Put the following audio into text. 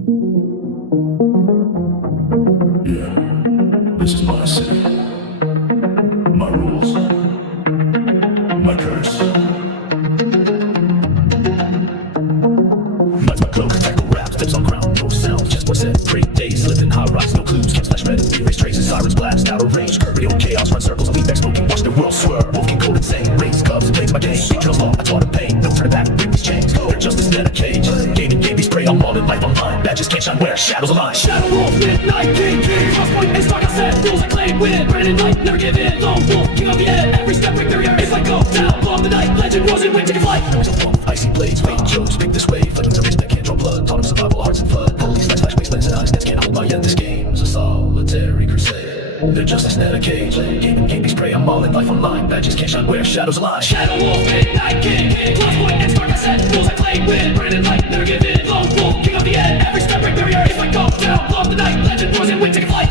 Yeah, this is my city, my rules, my curse. Lights my cloak, tackle rap, steps on ground, no sound, chessboard set, great days, lived in high rise, no clues, can't splash red, erase traces, sirens blast, out of range, curve, radio chaos, run circles, lean back smoking, watch the world swerve, wolf king cold insane, raise cubs, play my game, beat drills law, I taught him pain, no turning back, break these chains, they're justice in a cage, gaming game, these prey, I'm all in life online, badges can't shine where shadows align. Shadow wolf, midnight king, crosspoint and stark, I set rules I claim, win, burning in light, never give in, lone wolf, king of the air, every step break barrier, if I go down, long the night, legend wars and wing, taking flight. Noise of wolf, icy blades, fate chose, pick this way, fighting the race that can't draw blood, taught him survival, hearts and flood, police lights, flash, wastelands and eyes, nets can't hold my end, this game's a solitary crusade. They're justice in a cage, gaming game, these prey, I'm all in life online, badges can't shine where shadows align. Shadow wolf, midnight king, crosspoint and stark, I set rules I claim, win, burning in light, never give in, lone wolf, king of the air, every step break barrier, if I go down, long the night, legend wars and wing, taking flight.